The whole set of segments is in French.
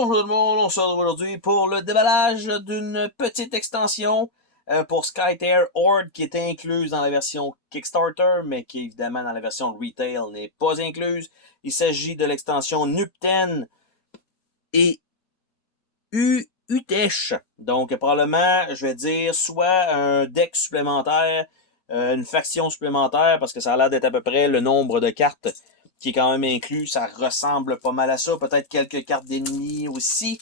Bonjour tout le monde, on se retrouve aujourd'hui pour le déballage d'une petite extension pour Skytear Horde qui est incluse dans la version Kickstarter, mais qui évidemment dans la version Retail n'est pas incluse. Il s'agit de l'extension Nupten et Utesh. Donc probablement, je vais dire, soit un deck supplémentaire, une faction supplémentaire, parce que ça a l'air d'être à peu près le nombre de cartes qui est quand même inclus. Ça ressemble pas mal à ça. Peut-être quelques cartes d'ennemis aussi.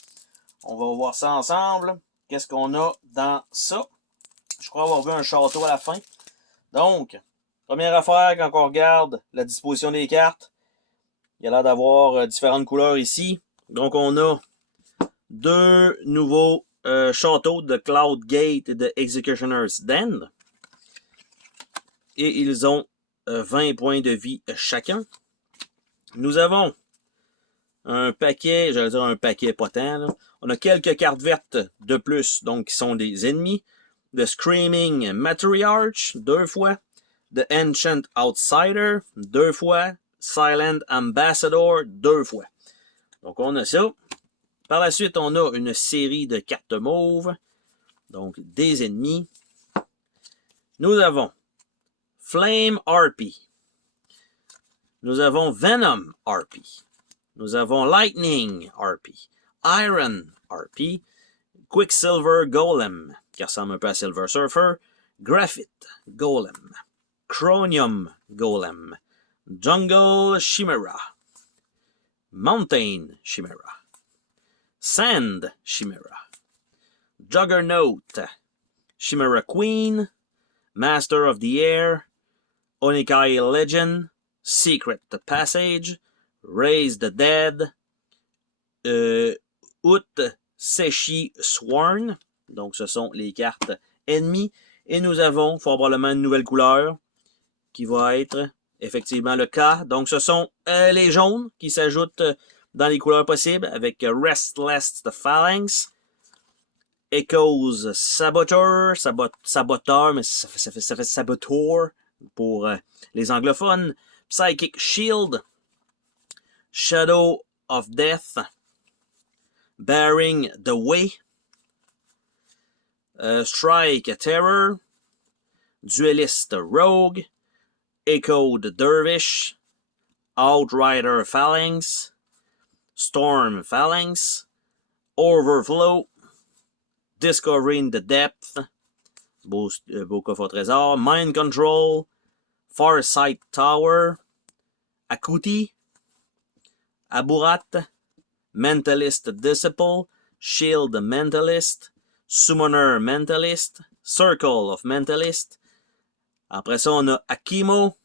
On va voir ça ensemble. Qu'est-ce qu'on a dans ça? Je crois avoir vu un château à la fin. Donc, première affaire, quand on regarde la disposition des cartes, il y a l'air d'avoir différentes couleurs ici. Donc, on a deux nouveaux châteaux de Cloud Gate et de Executioner's Den. Et ils ont 20 points de vie chacun. Nous avons un paquet, j'allais dire un paquet pas tant, là. On a quelques cartes vertes de plus, donc qui sont des ennemis. The Screaming Matriarch, 2 fois. The Ancient Outsider, 2 fois. Silent Ambassador, 2 fois. Donc on a ça. Par la suite, on a une série de cartes mauves, donc des ennemis. Nous avons Flame Harpy. Nous avons Venom Harpy. Nous avons Lightning Harpy. Iron Harpy. Quicksilver Golem, qui ressemble un peu à Silver Surfer. Graphite Golem. Chromium Golem. Jungle Chimera. Mountain Chimera. Sand Chimera. Juggernaut. Chimera Queen. Master of the Air. Onikai Legend. Secret Passage. Raise the Dead. Seshi Sworn. Donc, ce sont les cartes ennemies. Et nous avons fort probablement une nouvelle couleur qui va être effectivement le cas. Donc, ce sont les jaunes qui s'ajoutent dans les couleurs possibles avec Restless Phalanx, Echoes Saboteur, Saboteur, mais ça fait Saboteur pour les anglophones. Psychic Shield, Shadow of Death, Bearing the Way, Strike Terror, Duelist Rogue, Echoed Dervish, Outrider Phalanx, Storm Phalanx, Overflow, Discovering the Depth, beau coffre au trésor, Mind Control, Farsight Tower, Akuti, Aburat, Mentalist Disciple, Shield Mentalist, Summoner Mentalist, Circle of Mentalist. Après ça, on a Akimo,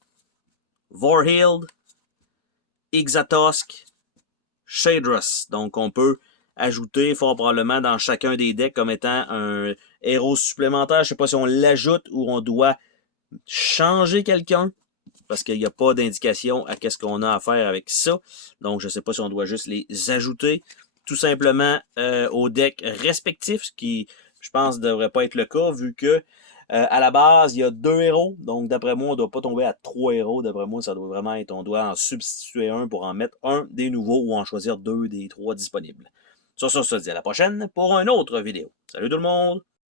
Vorhild, Ixatosk, Shadrus. Donc, on peut ajouter fort probablement dans chacun des decks comme étant un héros supplémentaire. Je ne sais pas si on l'ajoute ou on doit changer quelqu'un, parce qu'il n'y a pas d'indication à qu'est-ce qu'on a à faire avec ça. Donc, je ne sais pas si on doit juste les ajouter tout simplement au deck respectif, ce qui, je pense, ne devrait pas être le cas, vu que à la base, il y a 2 héros. Donc, d'après moi, on ne doit pas tomber à 3 héros. D'après moi, ça doit vraiment être, on doit en substituer un pour en mettre un des nouveaux ou en choisir 2 des 3 disponibles. Sur ce, on se dit à la prochaine pour une autre vidéo. Salut tout le monde!